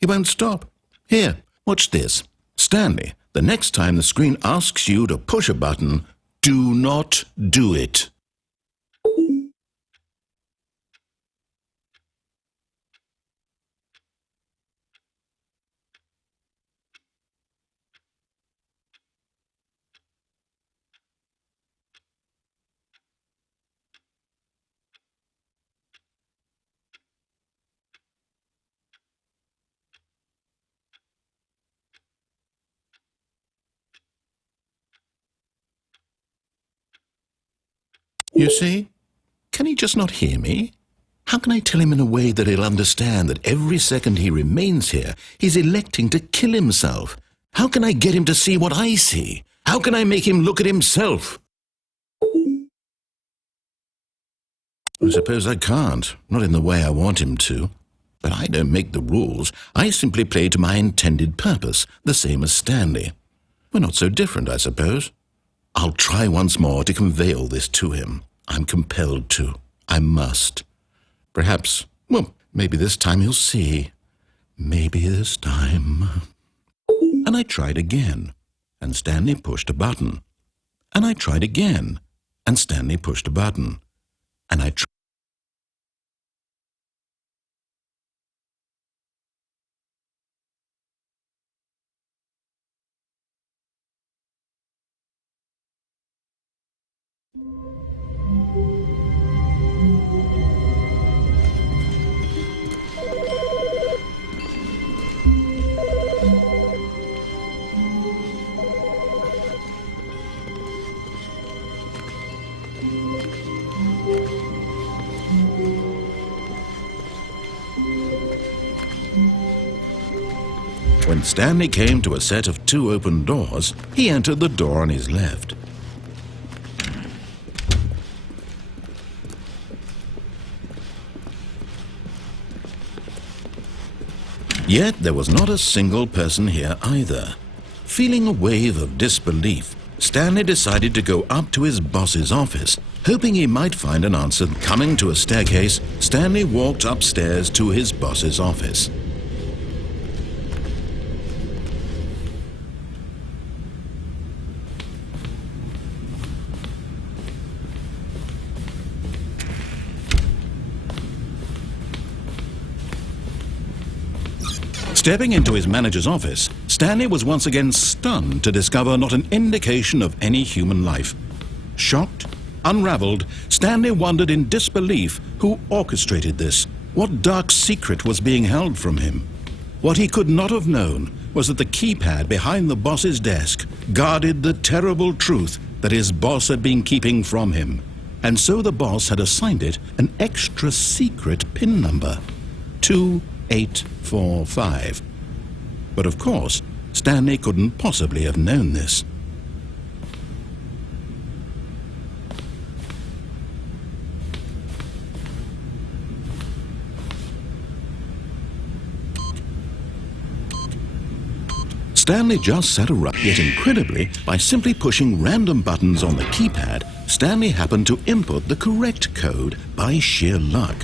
He won't stop. Here, watch this. Stanley, the next time the screen asks you to push a button, do not do it. You see? Can he just not hear me? How can I tell him in a way that he'll understand that every second he remains here, he's electing to kill himself? How can I get him to see what I see? How can I make him look at himself? I suppose I can't, not in the way I want him to. But I don't make the rules. I simply play to my intended purpose, the same as Stanley. We're not so different, I suppose. I'll try once more to convey all this to him. I'm compelled to. I must. Perhaps, well, maybe this time he'll see. Maybe this time. And I tried again, and Stanley pushed a button. And I tried again, and Stanley pushed a button. And I tried. When Stanley came to a set of 2 open doors, he entered the door on his left. Yet there was not a single person here either. Feeling a wave of disbelief, Stanley decided to go up to his boss's office, hoping he might find an answer. Coming to a staircase, Stanley walked upstairs to his boss's office. Stepping into his manager's office, Stanley was once again stunned to discover not an indication of any human life. Shocked, unraveled, Stanley wondered in disbelief who orchestrated this. What dark secret was being held from him? What he could not have known was that the keypad behind the boss's desk guarded the terrible truth that his boss had been keeping from him. And so the boss had assigned it an extra secret PIN number, 2845. But of course, Stanley couldn't possibly have known this. Stanley just sat around, yet incredibly, by simply pushing random buttons on the keypad, Stanley happened to input the correct code by sheer luck.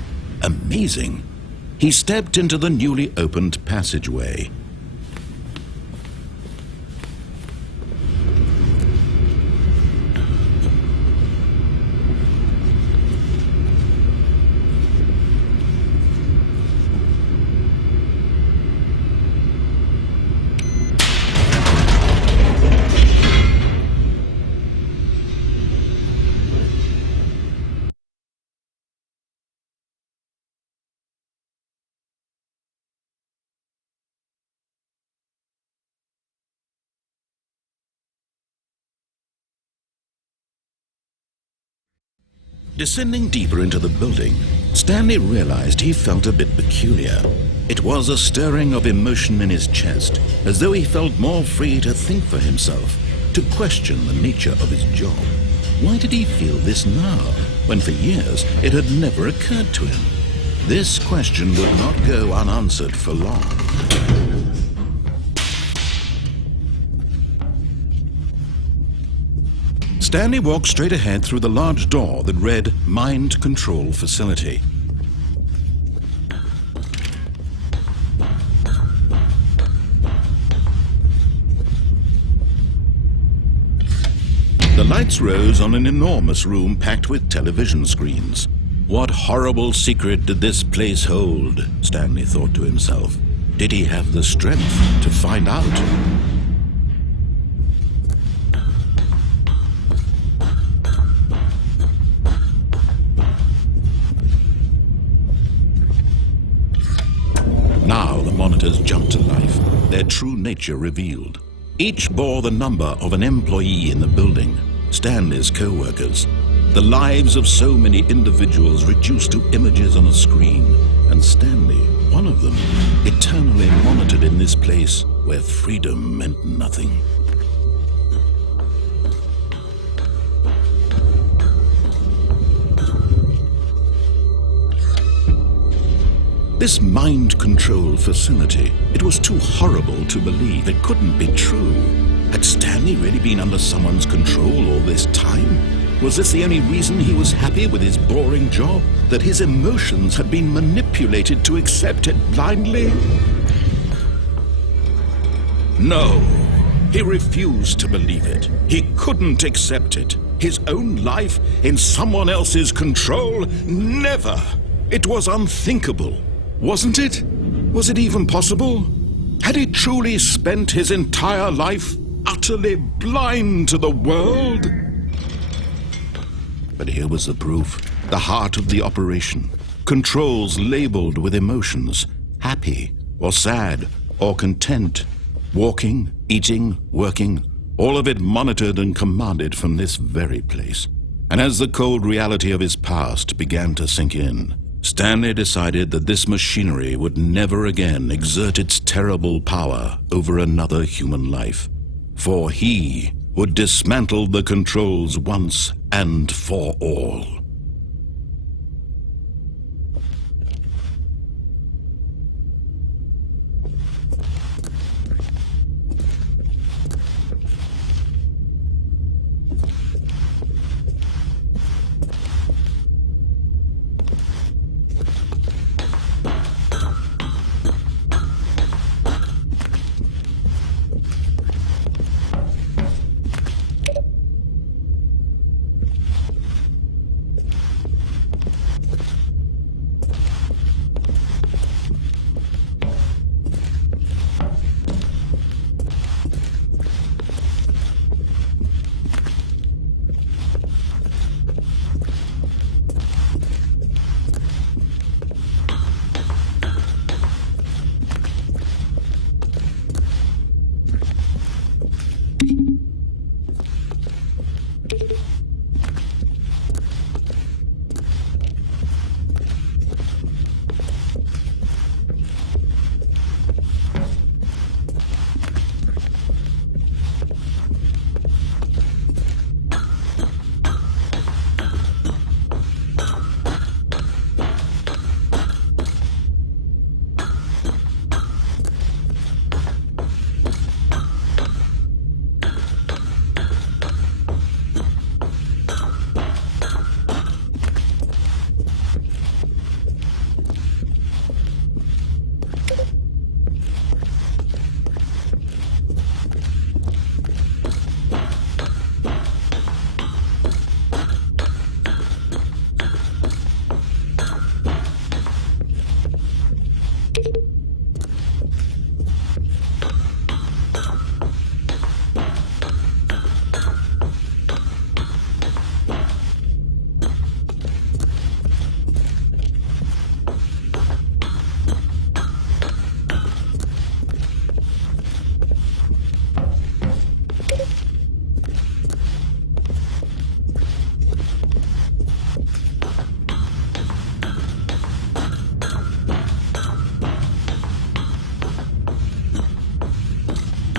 Amazing. He stepped into the newly opened passageway. Descending deeper into the building, Stanley realized he felt a bit peculiar. It was a stirring of emotion in his chest, as though he felt more free to think for himself, to question the nature of his job. Why did he feel this now, when for years it had never occurred to him? This question would not go unanswered for long. Stanley walked straight ahead through the large door that read Mind Control Facility. Lights rose on an enormous room packed with television screens. What horrible secret did this place hold? Stanley thought to himself. Did he have the strength to find out? Now the monitors jumped to life, their true nature revealed. Each bore the number of an employee in the building, Stanley's co-workers. The lives of so many individuals reduced to images on a screen, and Stanley, one of them, eternally monitored in this place where freedom meant nothing. This mind control facility, it was too horrible to believe. It couldn't be true. Had Stanley really been under someone's control all this time? Was this the only reason he was happy with his boring job? That his emotions had been manipulated to accept it blindly? No, he refused to believe it. He couldn't accept it. His own life in someone else's control? Never! It was unthinkable. Wasn't it? Was it even possible? Had he truly spent his entire life utterly blind to the world? But here was the proof, the heart of the operation. Controls labeled with emotions, happy or sad or content. Walking, eating, working, all of it monitored and commanded from this very place. And as the cold reality of his past began to sink in, Stanley decided that this machinery would never again exert its terrible power over another human life. For he would dismantle the controls once and for all.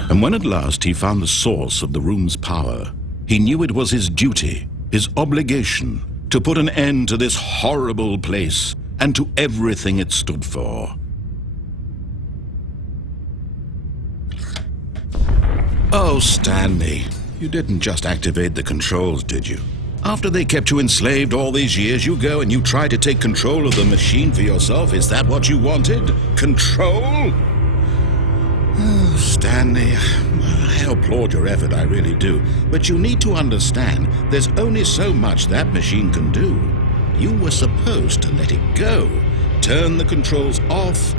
And when at last he found the source of the room's power, he knew it was his duty, his obligation, to put an end to this horrible place and to everything it stood for. Oh, Stanley, you didn't just activate the controls, did you? After they kept you enslaved all these years, you go and you try to take control of the machine for yourself. Is that what you wanted? Control? Oh, Stanley, I applaud your effort, I really do. But you need to understand, there's only so much that machine can do. You were supposed to let it go, turn the controls off,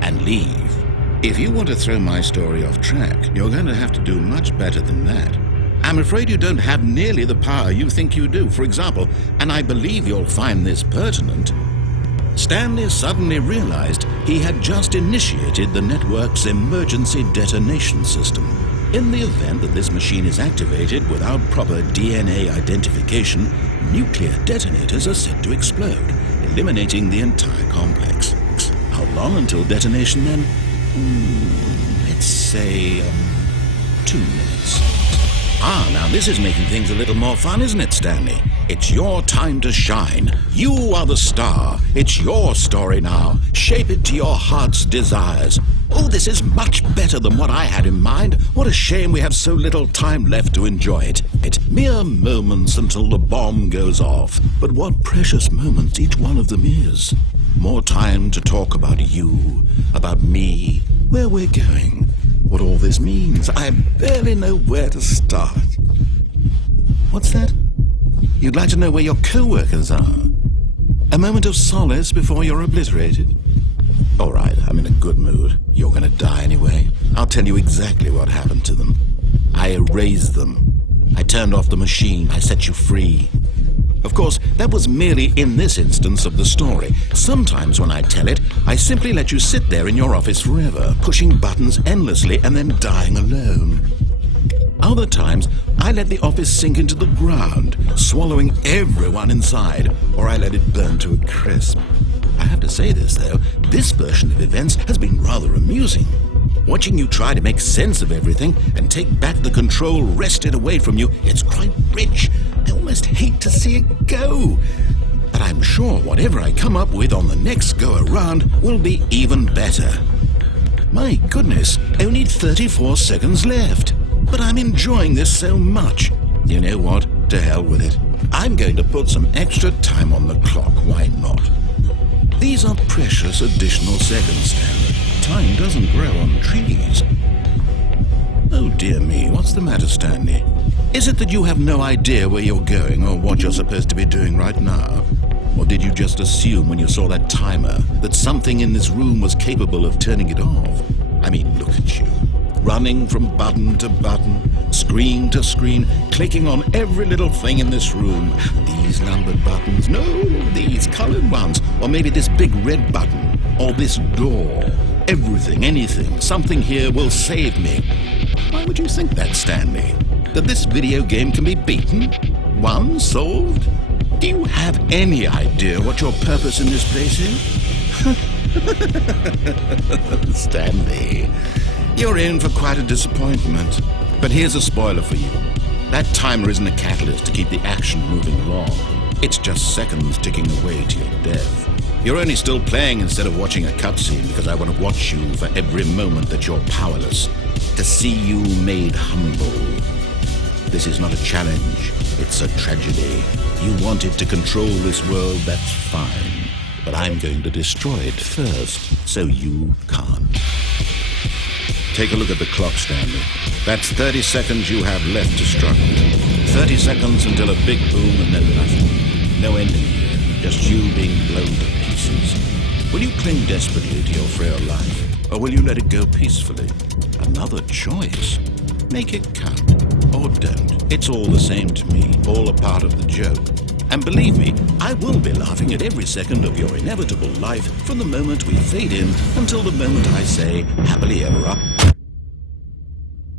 and leave. If you want to throw my story off track, you're going to have to do much better than that. I'm afraid you don't have nearly the power you think you do. For example, and I believe you'll find this pertinent, Stanley suddenly realized he had just initiated the network's emergency detonation system. In the event that this machine is activated without proper DNA identification, nuclear detonators are set to explode, eliminating the entire complex. How long until detonation then? Let's say 2 minutes. Now this is making things a little more fun, isn't it, Stanley? It's your time to shine. You are the star. It's your story now. Shape it to your heart's desires. Oh, this is much better than what I had in mind. What a shame we have so little time left to enjoy it. It's mere moments until the bomb goes off. But what precious moments each one of them is. More time to talk about you, about me, where we're going, what all this means. I barely know where to start. What's that? You'd like to know where your co-workers are? A moment of solace before you're obliterated? All right, I'm in a good mood. You're going to die anyway. I'll tell you exactly what happened to them. I erased them. I turned off the machine. I set you free. Of course, that was merely in this instance of the story. Sometimes when I tell it, I simply let you sit there in your office forever, pushing buttons endlessly and then dying alone. Other times, I let the office sink into the ground, swallowing everyone inside, or I let it burn to a crisp. I have to say this, though, this version of events has been rather amusing. Watching you try to make sense of everything and take back the control wrested away from you, it's quite rich. I almost hate to see it go. But I'm sure whatever I come up with on the next go-around will be even better. My goodness, only 34 seconds left. But I'm enjoying this so much. You know what? To hell with it. I'm going to put some extra time on the clock. Why not? These are precious additional seconds, Stanley. Time doesn't grow on trees. Oh dear me, what's the matter, Stanley? Is it that you have no idea where you're going or what you're supposed to be doing right now? Or did you just assume when you saw that timer that something in this room was capable of turning it off? I mean, look at you. Running from button to button, screen to screen, clicking on every little thing in this room. These numbered buttons, no, these colored ones, or maybe this big red button, or this door. Everything, anything, something here will save me. Why would you think that, Stanley? That this video game can be beaten? Won? Solved? Do you have any idea what your purpose in this place is? Stanley, you're in for quite a disappointment. But here's a spoiler for you. That timer isn't a catalyst to keep the action moving along. It's just seconds ticking away to your death. You're only still playing instead of watching a cutscene because I want to watch you for every moment that you're powerless. To see you made humble. This is not a challenge. It's a tragedy. You wanted to control this world, that's fine. But I'm going to destroy it first, so you can't. Take a look at the clock, Stanley. That's 30 seconds you have left to struggle. 30 seconds until a big boom and then nothing. No ending here, just you being blown to pieces. Will you cling desperately to your frail life, or will you let it go peacefully? Another choice. Make it count, or don't. It's all the same to me, all a part of the joke. And believe me, I will be laughing at every second of your inevitable life from the moment we fade in until the moment I say, happily ever after.